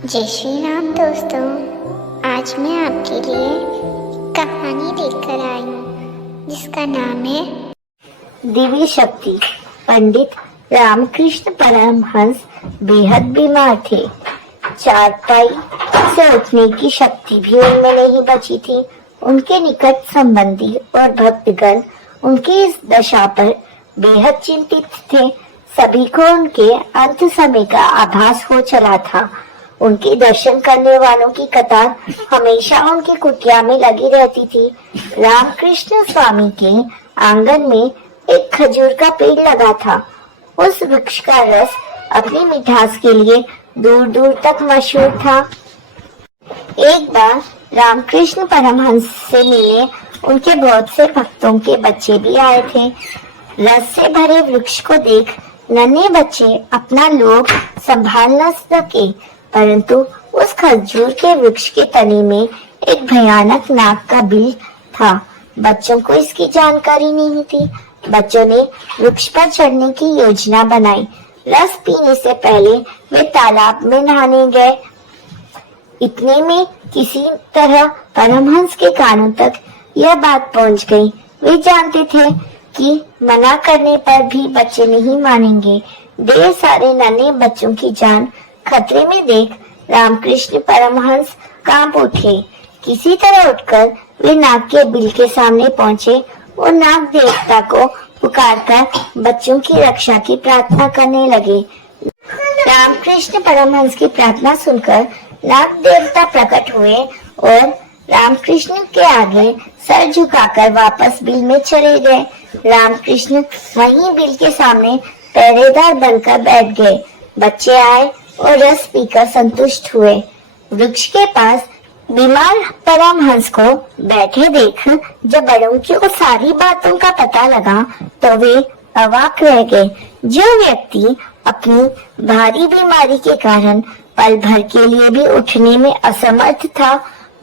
जय श्री राम दोस्तों। आज मैं आपके लिए कहानी लेकर आई हूँ जिसका नाम है दिव्य शक्ति। पंडित रामकृष्ण परमहंस बेहद बीमार थे। चारपाई से उठने की शक्ति भी उनमें नहीं बची थी। उनके निकट संबंधी और भक्तगण उनकी इस दशा पर बेहद चिंतित थे। सभी को उनके अंत समय का आभास हो चला था। उनके दर्शन करने वालों की कतार हमेशा उनकी कुटिया में लगी रहती थी। रामकृष्ण स्वामी के आंगन में एक खजूर का पेड़ लगा था। उस वृक्ष का रस अपनी मिठास के लिए दूर दूर तक मशहूर था। एक बार रामकृष्ण परमहंस से मिले उनके बहुत से भक्तों के बच्चे भी आए थे। रस से भरे वृक्ष को देख नन्हे बच्चे अपना लोभ संभाल न सके, परंतु उस खजूर के वृक्ष के तने में एक भयानक नाग का बिल था। बच्चों को इसकी जानकारी नहीं थी। बच्चों ने वृक्ष पर चढ़ने की योजना बनाई। रस पीने से पहले वे तालाब में नहाने गए। इतने में किसी तरह परमहंस के कानों तक यह बात पहुंच गई। वे जानते थे कि मना करने पर भी बच्चे नहीं मानेंगे। ढेर सारे नन्हे बच्चों की जान खतरे में देख रामकृष्ण परमहंस कांप उठे। किसी तरह उठकर वे नाग के बिल के सामने पहुंचे और नाग देवता को पुकारकर बच्चों की रक्षा की प्रार्थना करने लगे। रामकृष्ण परमहंस की प्रार्थना सुनकर नाग देवता प्रकट हुए और रामकृष्ण के आगे सर झुकाकर वापस बिल में चले गए। रामकृष्ण वहीं बिल के सामने पहरेदार बनकर बैठ गए। बच्चे आए और रस पीकर संतुष्ट हुए। वृक्ष के पास बीमार परमहंस को बैठे देख जब बड़ों को सारी बातों का पता लगा तो वे अवाक रह गए। जो व्यक्ति अपनी भारी बीमारी के कारण पल भर के लिए भी उठने में असमर्थ था,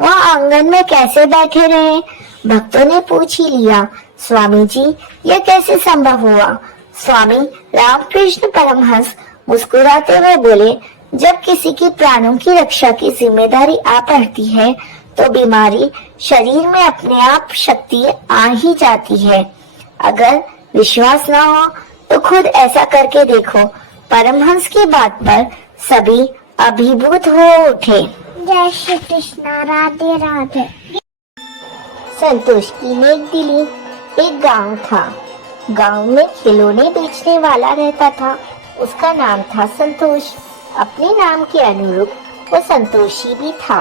वह आंगन में कैसे बैठे रहे? भक्तों ने पूछ ही लिया, स्वामी जी यह कैसे संभव हुआ? स्वामी रामकृष्ण परमहंस मुस्कुराते हुए बोले, जब किसी की प्राणों की रक्षा की जिम्मेदारी आ पड़ती है तो बीमारी शरीर में अपने आप शक्ति आ ही जाती है। अगर विश्वास ना हो तो खुद ऐसा करके देखो। परमहंस की बात पर सभी अभिभूत हो उठे। जय श्री कृष्ण, राधे राधे। संतोष की नेक दिली एक गांव था। गांव में खिलौने बेचने वाला रहता था। उसका नाम था संतोष। अपने नाम के अनुरूप वो संतोषी भी था।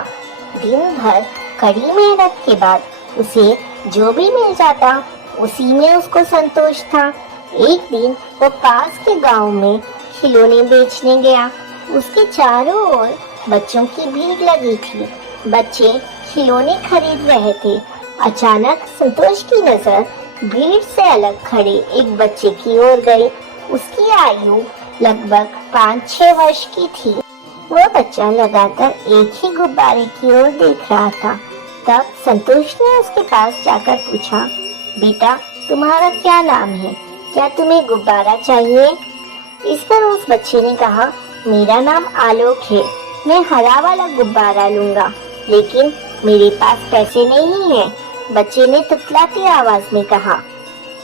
दिन भर कड़ी मेहनत के बाद उसे जो भी मिल जाता उसी में उसको संतोष था। एक दिन वो पास के गांव में खिलौने बेचने गया। उसके चारों ओर बच्चों की भीड़ लगी थी। बच्चे खिलौने खरीद रहे थे। अचानक संतोष की नजर भीड़ से अलग खड़े एक बच्चे की ओर गई। उसकी आयु लगभग 5-6 वर्ष की थी। वो बच्चा लगातार एक ही गुब्बारे की ओर देख रहा था। तब संतोष ने उसके पास जाकर पूछा, बेटा तुम्हारा क्या नाम है? क्या तुम्हें गुब्बारा चाहिए? इस पर उस बच्चे ने कहा, मेरा नाम आलोक है। मैं हरा वाला गुब्बारा लूंगा, लेकिन मेरे पास पैसे नहीं है। बच्चे ने तुतलाती आवाज में कहा।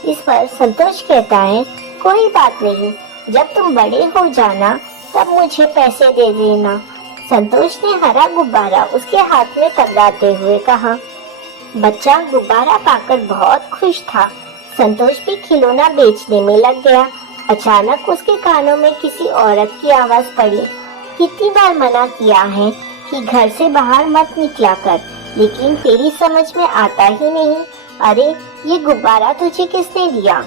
इस पर संतोष कहता है, कोई बात नहीं, जब तुम बड़े हो जाना तब मुझे पैसे दे देना। संतोष ने हरा गुब्बारा उसके हाथ में पकड़ाते हुए कहा। बच्चा गुब्बारा पाकर बहुत खुश था। संतोष भी खिलौना बेचने में लग गया। अचानक उसके कानों में किसी औरत की आवाज पड़ी। कितनी बार मना किया है कि घर से बाहर मत निकला कर, लेकिन तेरी समझ में आता ही नहीं। अरे ये गुब्बारा तुझे किसने दिया?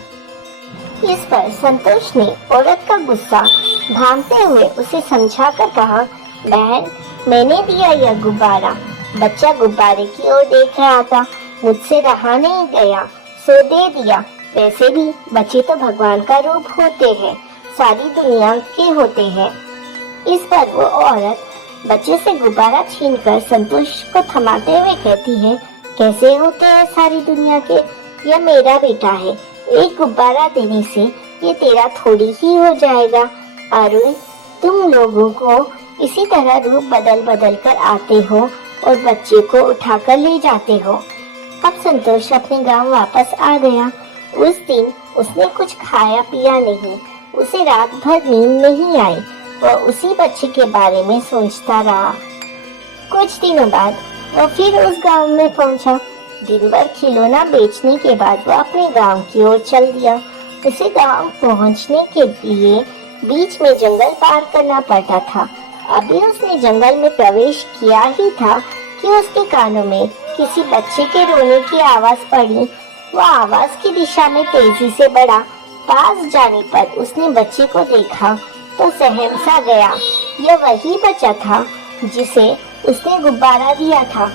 इस पर संतोष ने औरत का गुस्सा भांपते हुए उसे समझाकर कहा, बहन मैंने दिया यह गुब्बारा। बच्चा गुब्बारे की ओर देख रहा था। मुझसे रहा नहीं गया सो दे दिया। वैसे भी बच्चे तो भगवान का रूप होते हैं, सारी दुनिया के होते हैं। इस पर वो औरत बच्चे से गुब्बारा छीनकर संतोष को थमाते हुए कहती है, कैसे होते हैं सारी दुनिया के? यह मेरा बेटा है। एक गुब्बारा देने से ये तेरा थोड़ी ही हो जाएगा। अरुण तुम लोगों को इसी तरह रूप बदल बदल कर आते हो और बच्चे को उठाकर ले जाते हो। अब संतोष अपने गांव वापस आ गया। उस दिन उसने कुछ खाया पिया नहीं, उसे रात भर नींद नहीं आई। वह उसी बच्चे के बारे में सोचता रहा। कुछ दिनों बाद वह फिर उस गांव में पहुंचा। दिन भर खिलौना बेचने के बाद वह अपने गांव की ओर चल दिया। उसे गांव पहुंचने के लिए बीच में जंगल पार करना पड़ता था। अभी उसने जंगल में प्रवेश किया ही था कि उसके कानों में किसी बच्चे के रोने की आवाज पड़ी। वह आवाज की दिशा में तेजी से बढ़ा। पास जाने पर उसने बच्चे को देखा तो सहम सा गया। यह वही बच्चा था जिसे उसने गुब्बारा दिया था।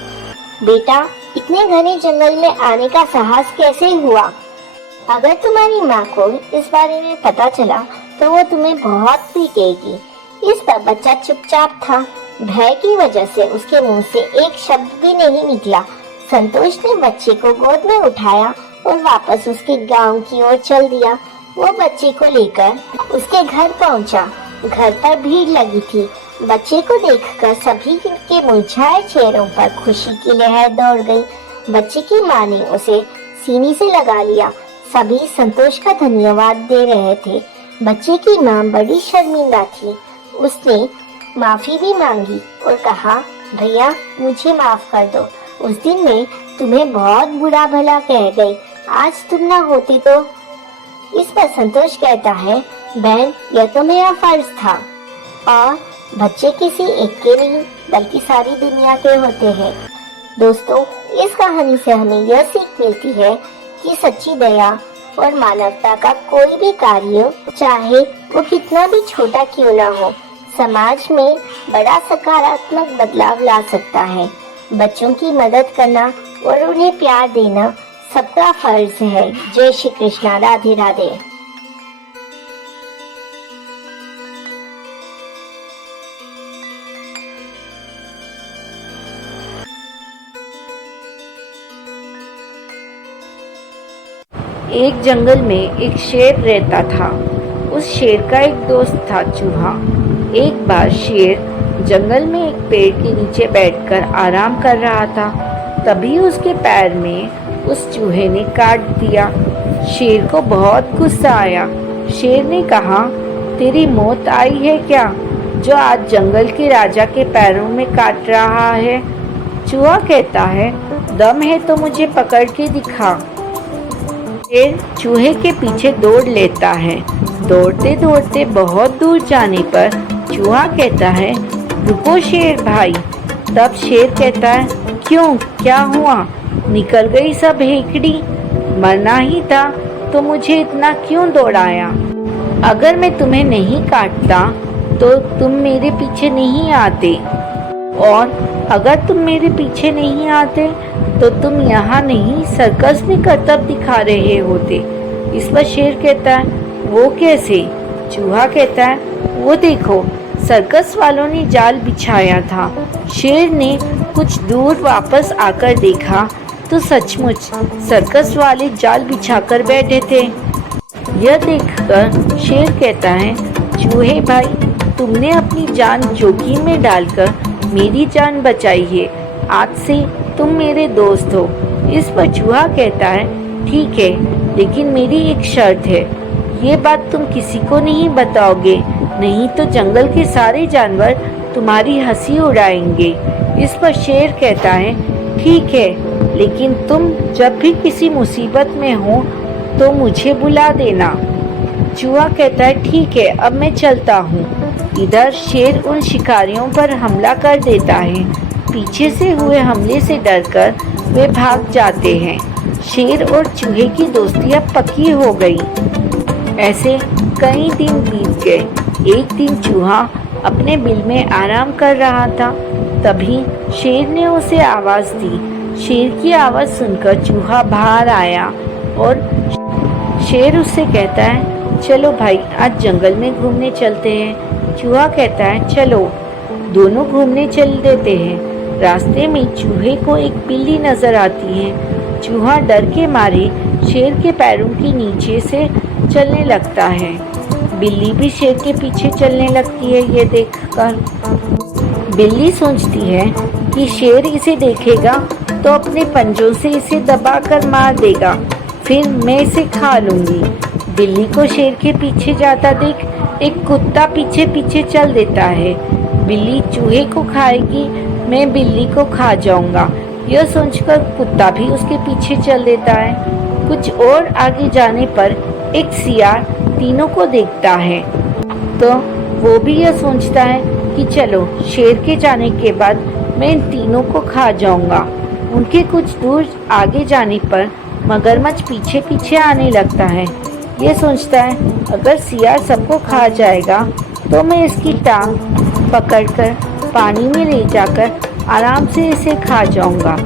बेटा, इतने घने जंगल में आने का साहस कैसे हुआ? अगर तुम्हारी माँ को इस बारे में पता चला तो वो तुम्हें बहुत पीटेगी। इस पर बच्चा चुपचाप था। भय की वजह से उसके मुंह से एक शब्द भी नहीं निकला। संतोष ने बच्चे को गोद में उठाया और वापस उसके गांव की ओर चल दिया। वो बच्चे को लेकर उसके घर पहुंचा। घर पर भीड़ लगी थी। बच्चे को देखकर सभी के मुरझाए चेहरों पर खुशी की लहर दौड़ गई। बच्चे की माँ ने उसे सीने से लगा लिया। सभी संतोष का धन्यवाद दे रहे थे। बच्चे की माँ बड़ी शर्मिंदा थी। उसने माफी भी मांगी और कहा, भैया मुझे माफ कर दो। उस दिन मैं तुम्हें बहुत बुरा भला कह गई। आज तुम ना होती तो। इस पर संतोष कहता है, बहन यह तो मेरा फर्ज था। और बच्चे किसी एक के नहीं बल्कि सारी दुनिया के होते हैं। दोस्तों, इस कहानी से हमें यह सीख मिलती है कि सच्ची दया और मानवता का कोई भी कार्य, चाहे वो कितना भी छोटा क्यों ना हो, समाज में बड़ा सकारात्मक बदलाव ला सकता है। बच्चों की मदद करना और उन्हें प्यार देना सबका फर्ज है। जय श्री कृष्णा। राधे राधे। एक जंगल में एक शेर रहता था। उस शेर का एक दोस्त था चूहा। एक बार शेर जंगल में एक पेड़ के नीचे बैठकर आराम कर रहा था। तभी उसके पैर में उस चूहे ने काट दिया। शेर को बहुत गुस्सा आया। शेर ने कहा, तेरी मौत आई है क्या, जो आज जंगल के राजा के पैरों में काट रहा है? चूहा कहता है, दम है तो मुझे पकड़ के दिखा। शेर चूहे के पीछे दौड़ लेता है। दौड़ते दौड़ते बहुत दूर जाने पर चूहा कहता है, रुको शेर भाई। तब शेर कहता है, क्यों, क्या हुआ? निकल गई सब हेकड़ी? मरना ही था तो मुझे इतना क्यों दौड़ाया? अगर मैं तुम्हें नहीं काटता तो तुम मेरे पीछे नहीं आते, और अगर तुम मेरे पीछे नहीं आते तो तुम यहाँ नहीं सर्कस में करतब दिखा रहे होते। इस पर शेर कहता है, वो कैसे? चूहा कहता है, वो देखो, सर्कस वालों ने जाल बिछाया था। शेर ने कुछ दूर वापस आकर देखा तो सचमुच सर्कस वाले जाल बिछाकर बैठे थे। यह देखकर शेर कहता है, चूहे भाई, तुमने अपनी जान जोखिम में डालकर मेरी जान बचाई है। आज से तुम मेरे दोस्त हो। इस पर चूहा कहता है, ठीक है, लेकिन मेरी एक शर्त है। ये बात तुम किसी को नहीं बताओगे, नहीं तो जंगल के सारे जानवर तुम्हारी हंसी उड़ाएंगे। इस पर शेर कहता है, ठीक है, लेकिन तुम जब भी किसी मुसीबत में हो तो मुझे बुला देना। चूहा कहता है, ठीक है, अब मैं चलता हूँ। इधर शेर उन शिकारियों पर हमला कर देता है। पीछे से हुए हमले से डरकर वे भाग जाते हैं। शेर और चूहे की दोस्ती अब पक्की हो गई। ऐसे कई दिन बीत गए। एक दिन चूहा अपने बिल में आराम कर रहा था। तभी शेर ने उसे आवाज़ दी। शेर की आवाज़ सुनकर चूहा बाहर आया और शेर उससे कहता है, चलो भाई, आज जंगल में घूमने चलते हैं। चूहा कहता है, चलो। दोनों घूमने चल देते हैं। रास्ते में चूहे को एक बिल्ली नजर आती है। चूहा डर के मारे शेर के पैरों के नीचे से चलने लगता है। बिल्ली भी शेर के पीछे चलने लगती है। ये देखकर बिल्ली सोचती है कि शेर इसे देखेगा तो अपने पंजों से इसे दबाकर मार देगा, फिर मैं इसे खा लूंगी। बिल्ली को शेर के पीछे जाता देख एक कुत्ता पीछे पीछे चल देता है। बिल्ली चूहे को खाएगी, मैं बिल्ली को खा जाऊंगा। यह सोचकर कुत्ता भी उसके पीछे चल देता है। कुछ और आगे जाने पर एक सियार तीनों को देखता है तो वो भी यह सोचता है कि चलो शेर के जाने के बाद मैं इन तीनों को खा जाऊंगा। उनके कुछ दूर आगे जाने पर मगरमच्छ पीछे पीछे आने लगता है। ये सोचता है अगर सियार सबको खा जाएगा तो मैं इसकी टांग पकड़कर पानी में ले जाकर आराम से इसे खा जाऊंगा।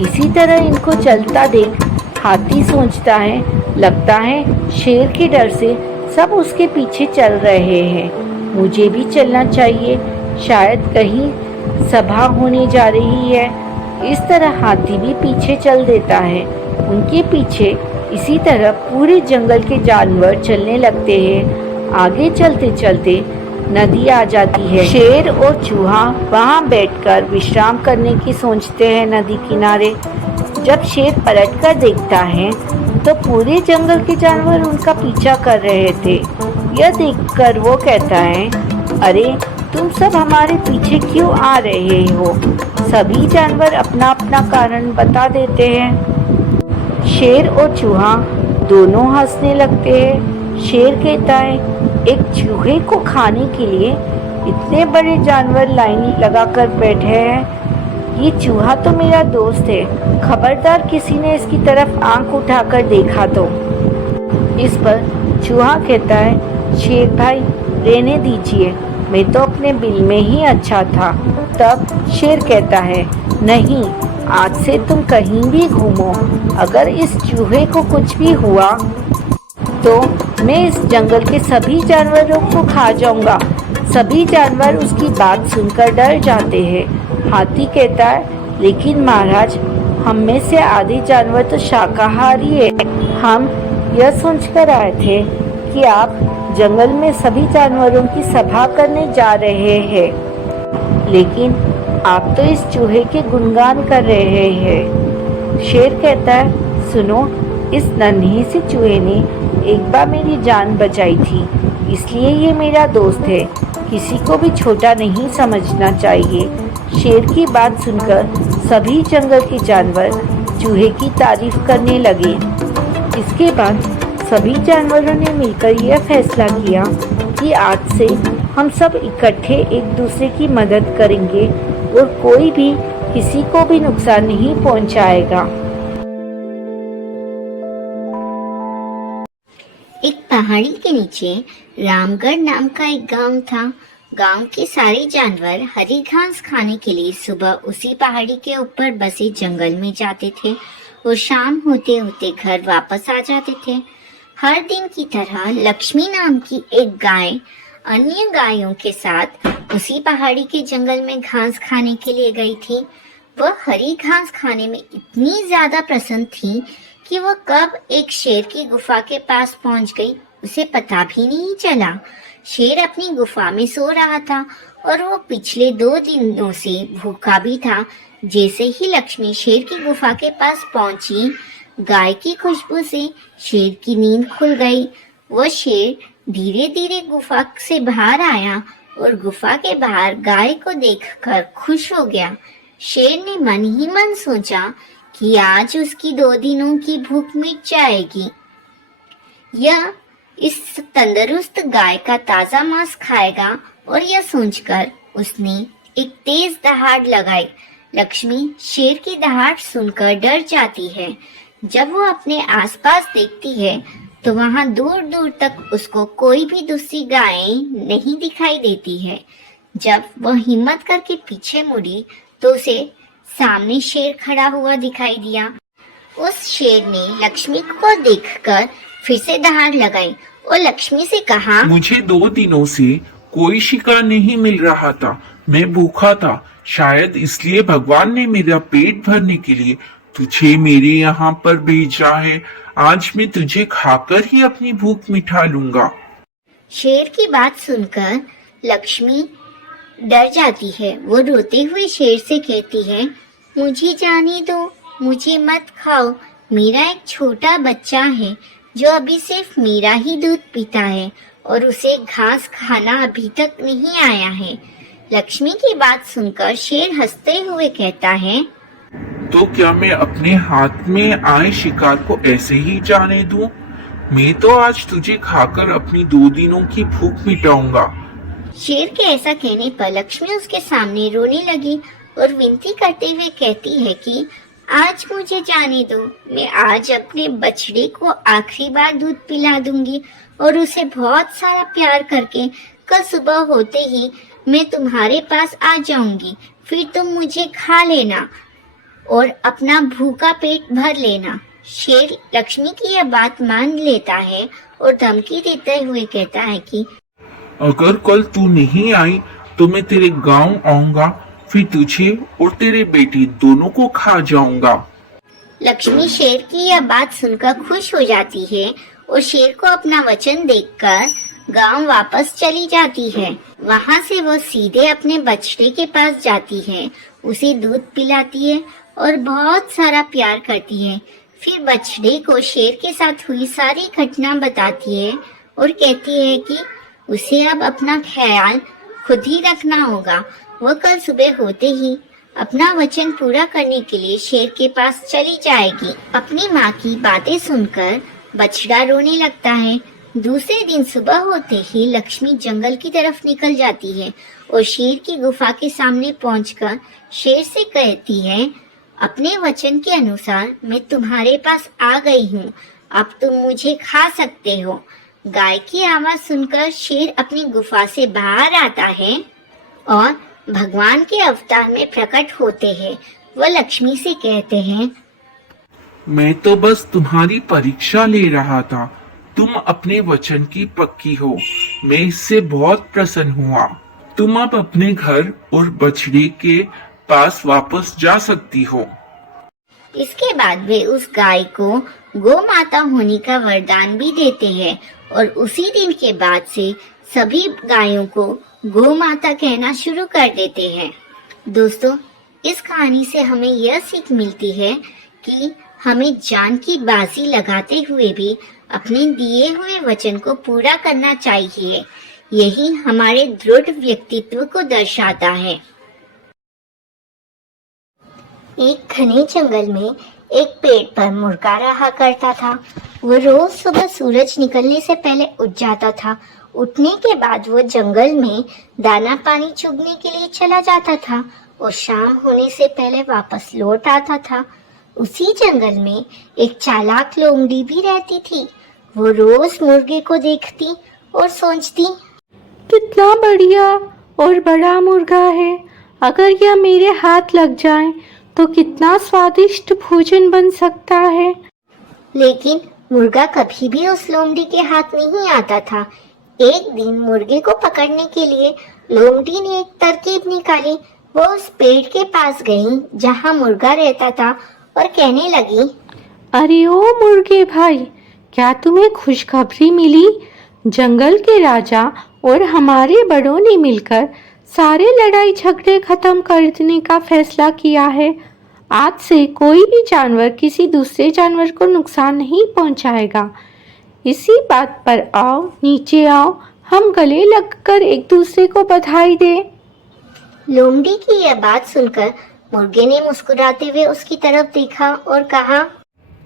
इसी तरह इनको चलता देख हाथी सोचता है लगता है शेर के डर से सब उसके पीछे चल रहे हैं, मुझे भी चलना चाहिए, शायद कहीं सभा होने जा रही है। इस तरह हाथी भी पीछे चल देता है। उनके पीछे इसी तरह पूरे जंगल के जानवर चलने लगते हैं। आगे चलते चलते नदी आ जाती है। शेर और चूहा वहां बैठकर विश्राम करने की सोचते हैं नदी किनारे। जब शेर पलटकर देखता है तो पूरे जंगल के जानवर उनका पीछा कर रहे थे। यह देखकर वो कहता है, अरे तुम सब हमारे पीछे क्यों आ रहे हो? सभी जानवर अपना अपना कारण बता देते हैं। शेर और चूहा दोनों हंसने लगते हैं। शेर कहता है, एक चूहे को खाने के लिए इतने बड़े जानवर लाइन लगाकर बैठे हैं। ये चूहा तो मेरा दोस्त है, खबरदार किसी ने इसकी तरफ आंख उठाकर देखा तो। इस पर चूहा कहता है, शेर भाई रहने दीजिए, मैं तो अपने बिल में ही अच्छा था। तब शेर कहता है, नहीं, आज से तुम कहीं भी घूमो, अगर इस चूहे को कुछ भी हुआ तो मैं इस जंगल के सभी जानवरों को खा जाऊंगा। सभी जानवर उसकी बात सुनकर डर जाते हैं। हाथी कहता है, लेकिन महाराज, हम में से आधे जानवर तो शाकाहारी है। हम यह सोचकर आए थे कि आप जंगल में सभी जानवरों की सभा करने जा रहे हैं, लेकिन आप तो इस चूहे के गुणगान कर रहे हैं। शेर कहता है, सुनो, इस नन्हे से चूहे ने एक बार मेरी जान बचाई थी, इसलिए ये मेरा दोस्त है। किसी को भी छोटा नहीं समझना चाहिए। शेर की बात सुनकर सभी जंगल के जानवर चूहे की तारीफ करने लगे। इसके बाद सभी जानवरों ने मिलकर यह फैसला किया कि आज से हम सब इकट्ठे एक दूसरे की मदद करेंगे और कोई भी किसी को भी नुकसान नहीं पहुंचाएगा। एक पहाड़ी के नीचे रामगढ़ नाम का एक गांव था। गांव के सारे जानवर हरी घास खाने के लिए सुबह उसी पहाड़ी के ऊपर बसे जंगल में जाते थे और शाम होते होते घर वापस आ जाते थे। हर दिन की तरह लक्ष्मी नाम की एक गाय अन्य गायों के साथ उसी पहाड़ी के जंगल में घास खाने के लिए गई थी। वह हरी घास खाने में इतनी ज्यादा प्रसन्न थी कि वह कब एक शेर की गुफा के पास पहुंच गई उसे पता भी नहीं चला। शेर अपनी गुफा में सो रहा था और वो पिछले 2 दिनों से भूखा भी था। जैसे ही लक्ष्मी शेर की गुफा के पास पहुंची, गाय की खुशबू से शेर की नींद खुल गई। वह शेर धीरे धीरे गुफा से बाहर आया और गुफा के बाहर गाय को देखकर खुश हो गया। शेर ने मन ही मन सोचा कि आज उसकी 2 दिनों की भूख मिट जाएगी। यह इस तंदुरुस्त गाय का ताजा मांस खाएगा और यह सोचकर उसने एक तेज दहाड़ लगाई। लक्ष्मी शेर की दहाड़ सुनकर डर जाती है। जब वो अपने आसपास देखती है तो वहां दूर दूर तक उसको कोई भी दूसरी गाय नहीं दिखाई देती है। जब वह हिम्मत करके पीछे मुड़ी तो उसे सामने शेर खड़ा हुआ दिखाई दिया। उस शेर ने लक्ष्मी को देखकर फिर से दहाड़ लगाई और लक्ष्मी से कहा, मुझे 2 दिनों से कोई शिकार नहीं मिल रहा था, मैं भूखा था, शायद इसलिए भगवान ने मेरा पेट भरने के लिए तुझे मेरे यहाँ पर भेजा है। आज मैं तुझे खाकर ही अपनी भूख मिटा लूंगा। शेर की बात सुनकर लक्ष्मी डर जाती है। वो रोते हुए शेर से कहती है, मुझे जाने दो, मुझे मत खाओ। मेरा एक छोटा बच्चा है जो अभी सिर्फ मेरा ही दूध पीता है और उसे घास खाना अभी तक नहीं आया है। लक्ष्मी की बात सुनकर शेर हंसते हुए कहता है, तो क्या मैं अपने हाथ में आए शिकार को ऐसे ही जाने दूं? मैं तो आज तुझे खाकर अपनी 2 दिनों की भूख मिटाऊंगा। शेर के ऐसा कहने पर लक्ष्मी उसके सामने रोने लगी और विनती करते हुए कहती है कि आज मुझे जाने दो, मैं आज अपने बछड़े को आखिरी बार दूध पिला दूंगी और उसे बहुत सारा प्यार करके कल सुबह होते ही मैं तुम्हारे पास आ जाऊंगी। फिर तुम मुझे खा लेना और अपना भूखा पेट भर लेना। शेर लक्ष्मी की यह बात मान लेता है और धमकी देते हुए कहता है कि अगर कल तू नहीं आई तो मैं तेरे गांव आऊंगा, फिर तुझे और तेरे बेटी दोनों को खा जाऊंगा। लक्ष्मी शेर की यह बात सुनकर खुश हो जाती है और शेर को अपना वचन देकर गांव वापस चली जाती है। वहां से वो सीधे अपने बछड़े के पास जाती है, उसे दूध पिलाती है और बहुत सारा प्यार करती है। फिर बछड़े को शेर के साथ हुई सारी घटना बताती है और कहती है कि उसे अब अपना ख्याल खुद ही रखना होगा। वह कल सुबह होते ही अपना वचन पूरा करने के लिए शेर के पास चली जाएगी। अपनी माँ की बातें सुनकर बछड़ा रोने लगता है। दूसरे दिन सुबह होते ही लक्ष्मी जंगल की तरफ निकल जाती है और शेर की गुफा के सामने पहुंचकर शेर से कहती है, अपने वचन के अनुसार मैं तुम्हारे पास आ गई हूँ, अब तुम मुझे खा सकते हो। गाय की आवाज सुनकर शेर अपनी गुफा से बाहर आता है और भगवान के अवतार में प्रकट होते हैं। वह लक्ष्मी से कहते हैं, मैं तो बस तुम्हारी परीक्षा ले रहा था, तुम अपने वचन की पक्की हो, मैं इससे बहुत प्रसन्न हुआ। तुम अब अपने घर और बछड़े के पास वापस जा सकती हो। इसके बाद वे उस गाय को गौ माता होने का वरदान भी देते हैं और उसी दिन के बाद से सभी गायों को गौ माता कहना शुरू कर देते हैं। दोस्तों, इस कहानी से हमें यह सीख मिलती है कि हमें जान की बाजी लगाते हुए भी अपने दिए हुए वचन को पूरा करना चाहिए। यही हमारे दृढ़ व्यक्तित्व को दर्शाता है। एक घने जंगल में एक पेड़ पर मुर्गा रहा करता था। वो रोज सुबह सूरज निकलने से पहले उठ जाता था। उठने के बाद वो जंगल में दाना पानी चुगने के लिए चला जाता था और शाम होने से पहले वापस लौट आता था। उसी जंगल में एक चालाक लोमड़ी भी रहती थी। वो रोज मुर्गे को देखती और सोचती, कितना बढ़िया और बड़ा मुर्गा है, अगर यह मेरे हाथ लग जाए तो कितना स्वादिष्ट भोजन बन सकता है। लेकिन मुर्गा कभी भी उस लोमड़ी के हाथ नहीं आता था। एक दिन मुर्गे को पकड़ने के लिए लोमड़ी ने एक तरकीब निकाली। वो उस पेड़ के पास गई जहाँ मुर्गा रहता था और कहने लगी, अरे ओ मुर्गे भाई, क्या तुम्हें खुशखबरी मिली? जंगल के राजा और हमारे बड़ों ने मिलकर सारे लड़ाई झगड़े खत्म करने का फैसला किया है। आज से कोई भी जानवर किसी दूसरे जानवर को नुकसान नहीं पहुंचाएगा। इसी बात पर आओ, नीचे आओ, हम गले लगकर एक दूसरे को बधाई दें। लोमड़ी की यह बात सुनकर मुर्गे ने मुस्कुराते हुए उसकी तरफ देखा और कहा,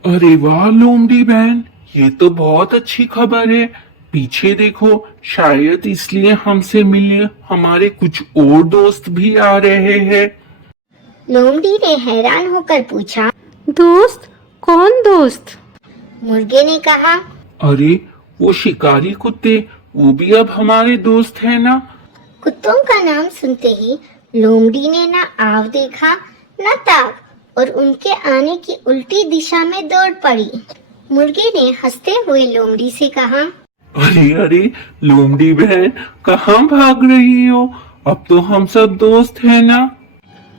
अरे वाह लोमड़ी बहन, ये तो बहुत अच्छी खबर है। पीछे देखो, शायद इसलिए हमसे मिलने हमारे कुछ और दोस्त भी आ रहे हैं। लोमड़ी ने हैरान होकर पूछा, दोस्त? कौन दोस्त? मुर्गे ने कहा, अरे वो शिकारी कुत्ते, वो भी अब हमारे दोस्त हैं ना। कुत्तों का नाम सुनते ही लोमड़ी ने ना आव देखा न ताक और उनके आने की उल्टी दिशा में दौड़ पड़ी। मुर्गे ने हंसते हुए लोमड़ी से कहा, अरे अरे लोमड़ी बहन, कहाँ भाग रही हो? अब तो हम सब दोस्त हैं ना।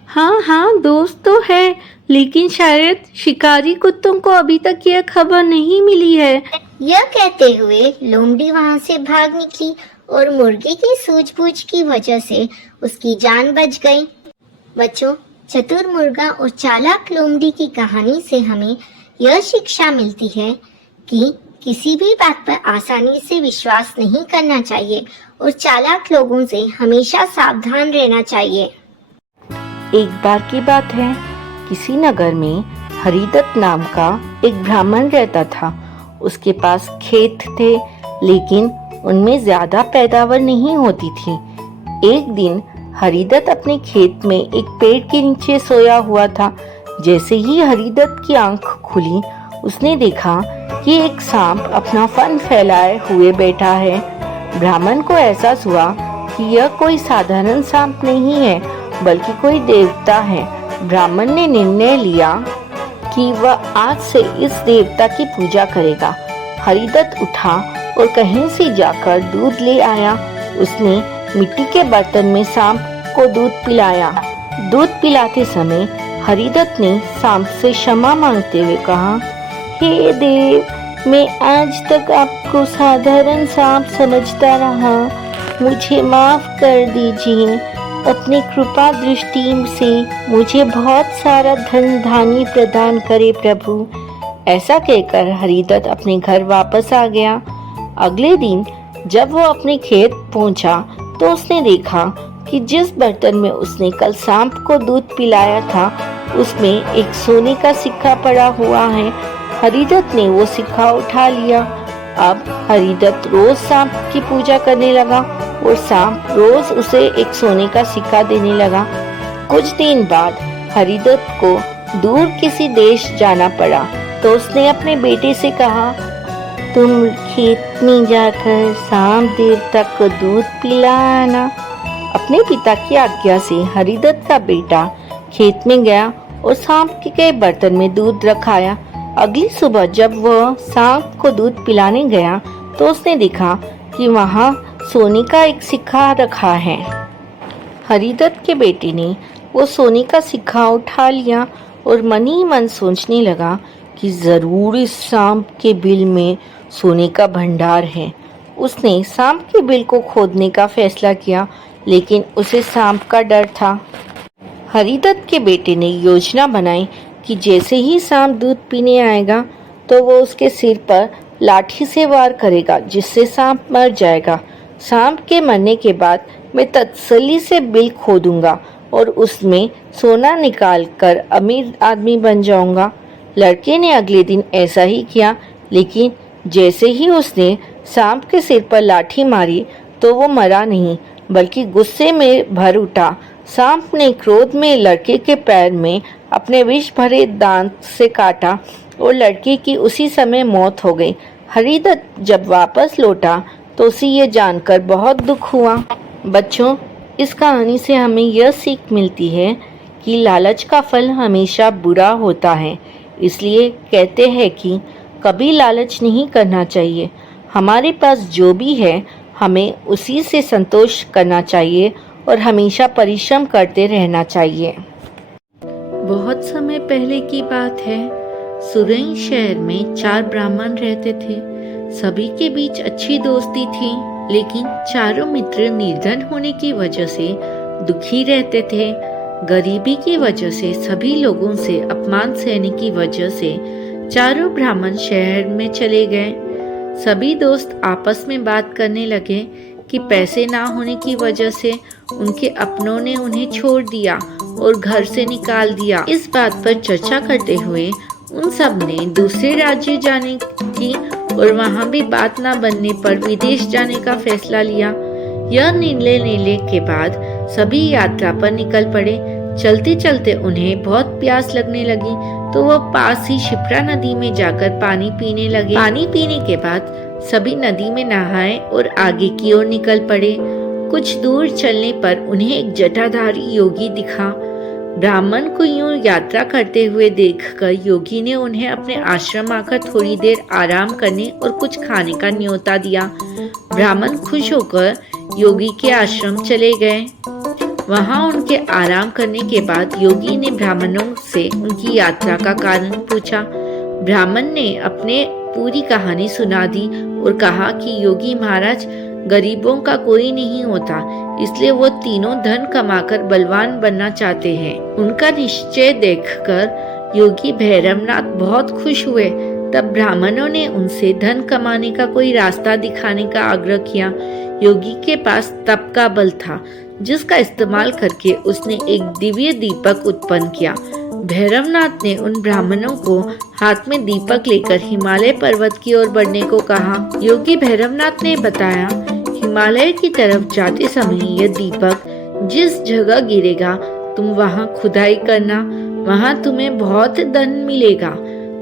हाँ हाँ, दोस्त तो है, लेकिन शायद शिकारी कुत्तों को अभी तक यह खबर नहीं मिली है यह कहते हुए लोमड़ी वहां से भाग निकली और मुर्गी की सूझबूझ की वजह से उसकी जान बच गई। बच्चों, चतुर मुर्गा और चालाक लोमड़ी की कहानी से हमें यह शिक्षा मिलती है कि किसी भी बात पर आसानी से विश्वास नहीं करना चाहिए और चालाक लोगों से हमेशा सावधान रहना चाहिए। एक बार की बात है, किसी नगर में हरिदत्त नाम का एक ब्राह्मण रहता था। उसके पास खेत थे, लेकिन उनमें ज्यादा पैदावार नहीं होती थी। एक दिन हरिदत्त अपने खेत में एक पेड़ के नीचे सोया हुआ था। जैसे ही हरिदत्त की आंख खुली, उसने देखा कि एक सांप अपना फन फैलाए हुए बैठा है। ब्राह्मण को एहसास हुआ कि यह कोई साधारण सांप नहीं है, बल्कि कोई देवता है। ब्राह्मण ने निर्णय लिया कि वह आज से इस देवता की पूजा करेगा। हरिदत्त उठा और कहीं से जाकर दूध ले आया। उसने मिट्टी के बर्तन में सांप को दूध पिलाया। दूध पिलाते समय हरिदत्त ने सांप से क्षमा मांगते हुए कहा, हे देव, मैं आज तक आपको साधारण सांप समझता रहा, मुझे माफ कर दीजिए। अपनी कृपा दृष्टि से मुझे बहुत सारा धन धान्य प्रदान करे प्रभु। ऐसा कहकर हरिदत्त अपने घर वापस आ गया। अगले दिन जब वो अपने खेत पहुंचा तो उसने देखा कि जिस बर्तन में उसने कल सांप को दूध पिलाया था, उसमें एक सोने का सिक्का पड़ा हुआ है। हरिदत्त ने वो सिक्का उठा लिया। अब हरिदत्त रोज सांप की पूजा करने लगा और सांप रोज उसे एक सोने का सिक्का देने लगा। कुछ दिन बाद हरिदत्त को दूर किसी देश जाना पड़ा, तो उसने अपने बेटे से कहा, तुम खेत में जाकर सांप देवता को दूध पिलाना। अपने पिता की आज्ञा से हरिदत्त का बेटा खेत में गया और सांप के बर्तन में दूध रखाया। अगली सुबह जब वह सांप को दूध पिलाने गया तो उसने देखा कि वहाँ सोने का एक सिक्का रखा है। हरिदत्त के बेटे ने वो सोने का सिक्का उठा लिया और मन ही मन सोचने लगा कि जरूर इस सांप के बिल में सोने का भंडार है। उसने सांप के बिल को खोदने का फैसला किया, लेकिन उसे सांप का डर था। हरिदत्त के बेटे ने योजना बनाई कि जैसे ही सांप दूध पीने आएगा तो वो उसके सिर पर लाठी से वार करेगा, जिससे सांप मर जाएगा। सांप के मरने के बाद मैं तसल्ली से बिल खोदूंगा और उसमें सोना निकाल कर अमीर आदमी बन जाऊंगा। लड़के ने अगले दिन ऐसा ही किया, लेकिन जैसे ही उसने सांप के सिर पर लाठी मारी तो वो मरा नहीं, बल्कि गुस्से में भर उठा। सांप ने क्रोध में लड़के के पैर में अपने विष भरे दांत से काटा और लड़के की उसी समय मौत हो गई। हरिदत्त जब वापस लौटा तो उसे ये जानकर बहुत दुख हुआ। बच्चों, इस कहानी से हमें यह सीख मिलती है कि लालच का फल हमेशा बुरा होता है। इसलिए कहते हैं कि कभी लालच नहीं करना चाहिए। हमारे पास जो भी है हमें उसी से संतोष करना चाहिए और हमेशा परिश्रम करते रहना चाहिए। बहुत समय पहले की बात है। सुरई शहर में 4 ब्राह्मण रहते थे। सभी के बीच अच्छी दोस्ती थी, लेकिन चारों मित्र निर्धन होने की वजह से दुखी रहते थे। गरीबी की वजह से सभी लोगों से अपमान सहने की वजह से चारों ब्राह्मण शहर में चले गए। सभी दोस्त आपस में बात करने लगे कि पैसे ना होने की वजह से उनके अपनों ने उन्हें छोड़ दिया और घर से निकाल दिया। इस बात पर चर्चा करते हुए उन सब ने दूसरे राज्य जाने की और वहां भी बात ना बनने पर विदेश जाने का फैसला लिया। यह निर्णय लेने के बाद सभी यात्रा पर निकल पड़े। चलते चलते उन्हें बहुत प्यास लगने लगी, तो वह पास ही शिप्रा नदी में जाकर पानी पीने लगे। पानी पीने के बाद सभी नदी में नहाए और आगे की ओर निकल पड़े। कुछ दूर चलने पर उन्हें एक जटाधारी योगी दिखा। ब्राह्मण को यूं यात्रा करते हुए देखकर योगी ने उन्हें अपने आश्रम आकर थोड़ी देर आराम करने और कुछ खाने का न्योता दिया। ब्राह्मण खुश होकर योगी के आश्रम चले गए। वहां उनके आराम करने के बाद योगी ने ब्राह्मणों से उनकी यात्रा का कारण पूछा। ब्राह्मण ने अपने पूरी कहानी सुना दी और कहा कि योगी महाराज गरीबों का कोई नहीं होता, इसलिए वो तीनों धन कमाकर बलवान बनना चाहते हैं। उनका निश्चय देखकर योगी भैरवनाथ बहुत खुश हुए। तब ब्राह्मणों ने उनसे धन कमाने का कोई रास्ता दिखाने का आग्रह किया। योगी के पास तप का बल था, जिसका इस्तेमाल करके उसने एक दिव्य दीपक उत्पन्न किया। भैरवनाथ ने उन ब्राह्मणों को हाथ में दीपक लेकर हिमालय पर्वत की ओर बढ़ने को कहा। योगी भैरवनाथ ने बताया, हिमालय की तरफ जाते समय यह दीपक जिस जगह गिरेगा तुम वहां खुदाई करना, वहां तुम्हें बहुत धन मिलेगा।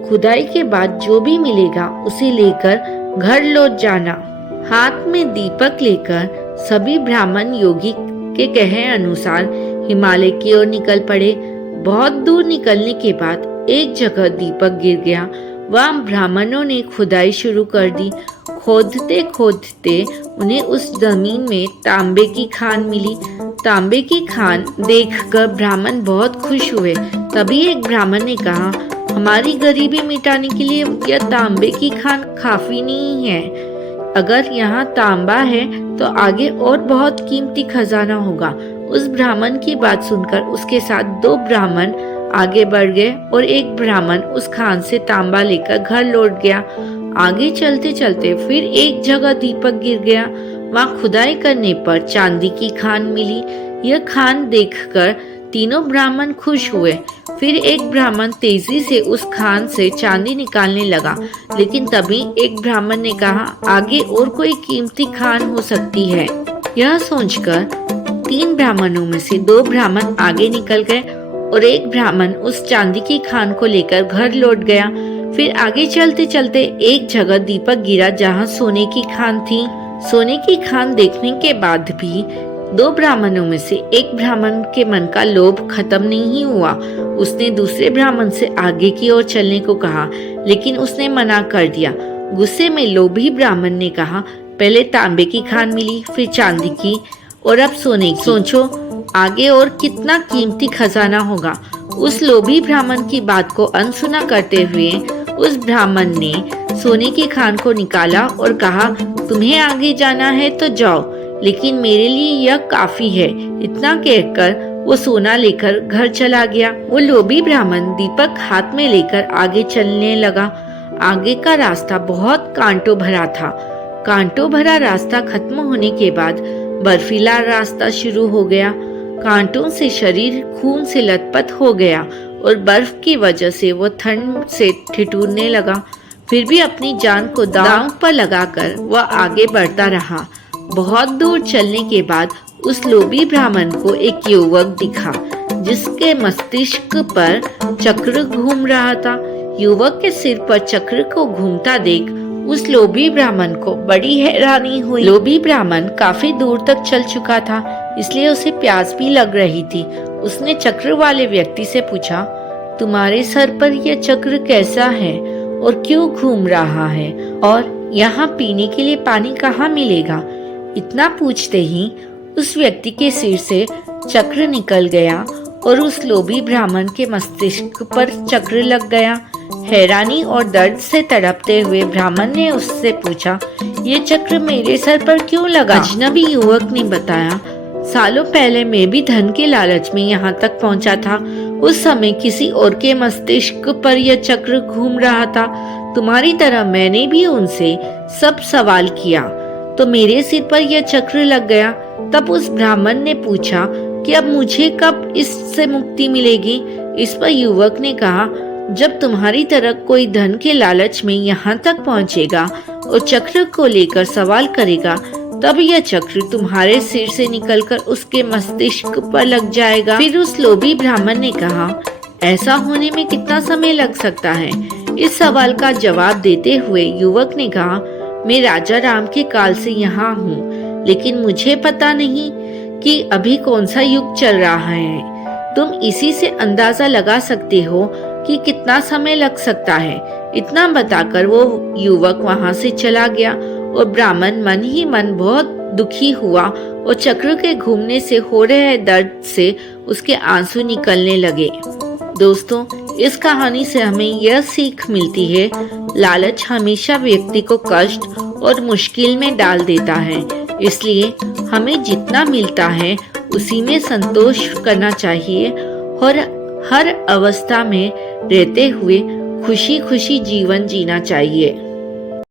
खुदाई के बाद जो भी मिलेगा उसे लेकर घर लौट जाना। हाथ में दीपक लेकर सभी ब्राह्मण योगी के कहे अनुसार हिमालय की ओर निकल पड़े। बहुत दूर निकलने के बाद एक जगह दीपक गिर गया। वहां ब्राह्मणों ने खुदाई शुरू कर दी। खोदते खोदते उन्हें उस जमीन में तांबे की खान मिली। तांबे की खान देखकर ब्राह्मण बहुत खुश हुए। तभी एक ब्राह्मण ने कहा, हमारी गरीबी मिटाने के लिए यह तांबे की खान काफी नहीं है। अगर यहाँ तांबा है तो आगे और बहुत कीमती खजाना होगा। उस ब्राह्मण की बात सुनकर उसके साथ दो ब्राह्मण आगे बढ़ गए और एक ब्राह्मण उस खान से तांबा लेकर घर लौट गया। आगे चलते चलते फिर एक जगह दीपक गिर गया। वहाँ खुदाई करने पर चांदी की खान मिली। यह खान देखकर तीनों ब्राह्मण खुश हुए। फिर एक ब्राह्मण तेजी से उस खान से चांदी निकालने लगा, लेकिन तभी एक ब्राह्मण ने कहा, आगे और कोई कीमती खान हो सकती है। यह सोचकर तीन ब्राह्मणों में से दो ब्राह्मण आगे निकल गए और एक ब्राह्मण उस चांदी की खान को लेकर घर लौट गया। फिर आगे चलते चलते एक जगह दीपक गिरा जहाँ सोने की खान थी। सोने की खान देखने के बाद भी दो ब्राह्मणों में से एक ब्राह्मण के मन का लोभ खत्म नहीं हुआ। उसने दूसरे ब्राह्मण से आगे की ओर चलने को कहा, लेकिन उसने मना कर दिया। गुस्से में लोभी ब्राह्मण ने कहा, पहले तांबे की खान मिली, फिर चांदी की और अब सोने की। सोचो आगे और कितना कीमती खजाना होगा। उस लोभी ब्राह्मण की बात को अनसुना करते हुए उस ब्राह्मण ने सोने की खान को निकाला और कहा, तुम्हें आगे जाना है तो जाओ, लेकिन मेरे लिए यह काफी है। इतना कहकर वो सोना लेकर घर चला गया। वो लोभी ब्राह्मण दीपक हाथ में लेकर आगे चलने लगा। आगे का रास्ता बहुत कांटों भरा था। कांटों भरा रास्ता खत्म होने के बाद बर्फीला रास्ता शुरू हो गया। कांटों से शरीर खून से लथपथ हो गया और बर्फ की वजह से वो ठंड से ठिठुरने लगा। फिर भी अपनी जान को दांव पर लगाकर वह आगे बढ़ता रहा। बहुत दूर चलने के बाद उस लोभी ब्राह्मण को एक युवक दिखा, जिसके मस्तिष्क पर चक्र घूम रहा था। युवक के सिर पर चक्र को घूमता देख उस लोभी ब्राह्मण को बड़ी हैरानी हुई। लोभी ब्राह्मण काफी दूर तक चल चुका था, इसलिए उसे प्यास भी लग रही थी। उसने चक्र वाले व्यक्ति से पूछा, तुम्हारे सर पर यह चक्र कैसा है और क्यों घूम रहा है, और यहाँ पीने के लिए पानी कहाँ मिलेगा? इतना पूछते ही उस व्यक्ति के सिर से चक्र निकल गया और उस लोभी ब्राह्मण के मस्तिष्क पर चक्र लग गया। हैरानी और दर्द से तड़पते हुए ब्राह्मण ने उससे पूछा, ये चक्र मेरे सर पर क्यों लगा? अजनबी युवक ने बताया, सालों पहले मैं भी धन के लालच में यहाँ तक पहुँचा था। उस समय किसी और के मस्तिष्क पर यह चक्र घूम रहा था। तुम्हारी तरह मैंने भी उनसे सब सवाल किया तो मेरे सिर पर यह चक्र लग गया। तब उस ब्राह्मण ने पूछा कि अब मुझे कब इससे मुक्ति मिलेगी? इस पर युवक ने कहा, जब तुम्हारी तरह कोई धन के लालच में यहाँ तक पहुँचेगा और चक्र को लेकर सवाल करेगा, तब यह चक्र तुम्हारे सिर से निकलकर उसके मस्तिष्क पर लग जाएगा। फिर उस लोभी ब्राह्मण ने कहा, ऐसा होने में कितना समय लग सकता है? इस सवाल का जवाब देते हुए युवक ने कहा, मैं राजा राम के काल से यहाँ हूँ, लेकिन मुझे पता नहीं कि अभी कौन सा युग चल रहा है। तुम इसी से अंदाजा लगा सकते हो कि कितना समय लग सकता है। इतना बताकर वो युवक वहाँ से चला गया और ब्राह्मण मन ही मन बहुत दुखी हुआ और चक्र के घूमने से हो रहे दर्द से उसके आंसू निकलने लगे। दोस्तों, इस कहानी से हमें यह सीख मिलती है, लालच हमेशा व्यक्ति को कष्ट और मुश्किल में डाल देता है, इसलिए हमें जितना मिलता है उसी में संतोष करना चाहिए और हर अवस्था में रहते हुए खुशी खुशी जीवन जीना चाहिए।